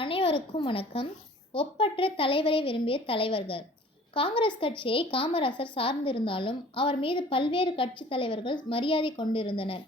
அனைவருக்கும் வணக்கம். ஒப்பற்ற தலைவரை விரும்பிய தலைவர்கள். காங்கிரஸ் கட்சியை காமராசர் சார்ந்திருந்தாலும் அவர் மீது பல்வேறு கட்சி தலைவர்கள் மரியாதை கொண்டிருந்தனர்.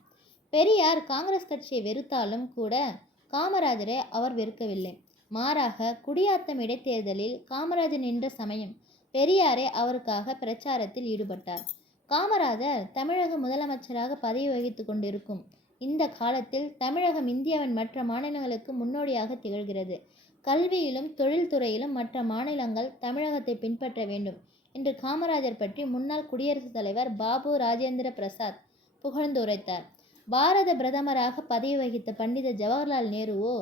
பெரியார் காங்கிரஸ் கட்சியை வெறுத்தாலும் கூட காமராஜரை அவர் வெறுக்கவில்லை. மாறாக குடியாத்தம் இடைத்தேர்தலில் காமராஜர் நின்ற சமயம் பெரியாரே அவருக்காக பிரச்சாரத்தில் ஈடுபட்டார். காமராஜர் தமிழக முதலமைச்சராக பதவி வகித்துக் கொண்டிருக்கும் இந்த காலத்தில் தமிழகம் இந்தியாவின் மற்ற மாநிலங்களுக்கு முன்னோடியாக திகழ்கிறது. கல்வியிலும் தொழில்துறையிலும் மற்ற மாநிலங்கள் தமிழகத்தை பின்பற்ற வேண்டும் என்று காமராஜர் பற்றி முன்னாள் குடியரசுத் தலைவர் பாபு ராஜேந்திர பிரசாத் புகழ்ந்துரைத்தார் பாரத பிரதமராக பதவி வகித்த பண்டித ஜவஹர்லால் நேருவோ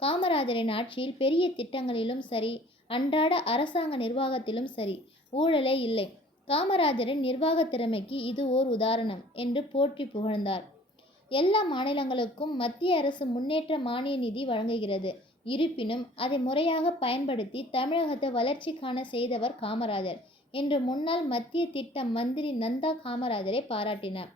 காமராஜரின் ஆட்சியில் பெரிய திட்டங்களிலும் சரி அன்றாட அரசாங்க நிர்வாகத்திலும் சரி ஊழலே இல்லை. காமராஜரின் நிர்வாக திறமைக்கு இது ஓர் உதாரணம் என்று போற்றி புகழ்ந்தார். எல்லா மாநிலங்களுக்கும் மத்திய அரசு முன்னேற்ற மானிய நிதி வழங்குகிறது. இருப்பினும் அதை முறையாக பயன்படுத்தி தமிழகத்தை வளர்ச்சி காண செய்தவர் காமராஜர் என்று முன்னாள் மத்திய திட்ட மந்திரி நந்தா காமராஜரை பாராட்டினார்.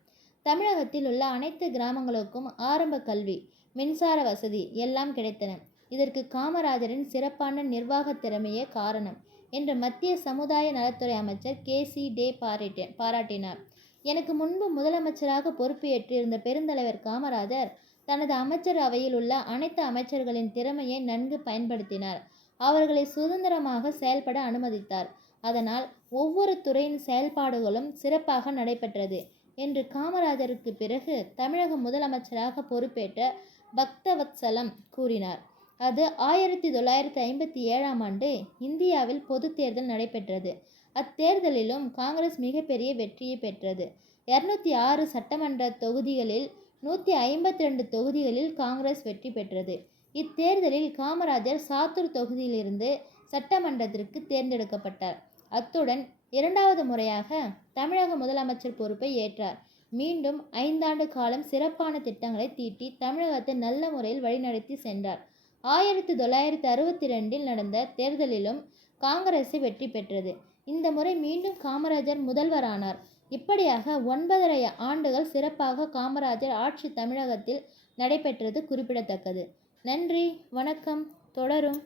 தமிழகத்தில் உள்ள அனைத்து கிராமங்களுக்கும் ஆரம்ப கல்வி மின்சார வசதி எல்லாம் கிடைத்தன. இதற்கு காமராஜரின் சிறப்பான நிர்வாக திறமையே காரணம் என்று மத்திய சமுதாய நலத்துறை அமைச்சர் கே சி டே பாராட்டி பாராட்டினார். எனக்கு முன்பு முதலமைச்சராக பொறுப்பேற்றிருந்த பெருந்தலைவர் காமராஜர் தனது அமைச்சர் அவையில் உள்ள அனைத்து அமைச்சர்களின் திறமையை நன்கு பயன்படுத்தினார். அவர்களை சுதந்திரமாக செயல்பட அனுமதித்தார். அதனால் ஒவ்வொரு துறையின் செயல்பாடுகளும் சிறப்பாக நடைபெற்றது என்று காமராஜருக்கு பிறகு தமிழக முதலமைச்சராக பொறுப்பேற்ற பக்தவத்சலம் கூறினார். அது ஆயிரத்தி தொள்ளாயிரத்தி ஐம்பத்தி ஏழாம் ஆண்டு இந்தியாவில் பொது தேர்தல் நடைபெற்றது. அத்தேர்தலிலும் காங்கிரஸ் மிகப்பெரிய வெற்றியை பெற்றது. இரநூத்தி ஆறு சட்டமன்ற தொகுதிகளில் நூற்றி ஐம்பத்தி ரெண்டு தொகுதிகளில் காங்கிரஸ் வெற்றி பெற்றது. இத்தேர்தலில் காமராஜர் சாத்தூர் தொகுதியிலிருந்து சட்டமன்றத்திற்கு தேர்ந்தெடுக்கப்பட்டார். அத்துடன் இரண்டாவது முறையாக தமிழக முதலமைச்சர் பொறுப்பை ஏற்றார். மீண்டும் ஐந்தாண்டு காலம் சிறப்பான திட்டங்களை தீட்டி தமிழகத்தை நல்ல முறையில் வழிநடத்தி சென்றார். ஆயிரத்தி தொள்ளாயிரத்தி அறுபத்தி ரெண்டில் நடந்த தேர்தலிலும் காங்கிரஸை வெற்றி பெற்றது. இந்த முறை மீண்டும் காமராஜர் முதல்வரானார். இப்படியாக ஒன்பதரை ஆண்டுகள் சிறப்பாக காமராஜர் ஆட்சி தமிழகத்தில் நடைபெற்றது குறிப்பிடத்தக்கது. நன்றி வணக்கம் தொடரும்.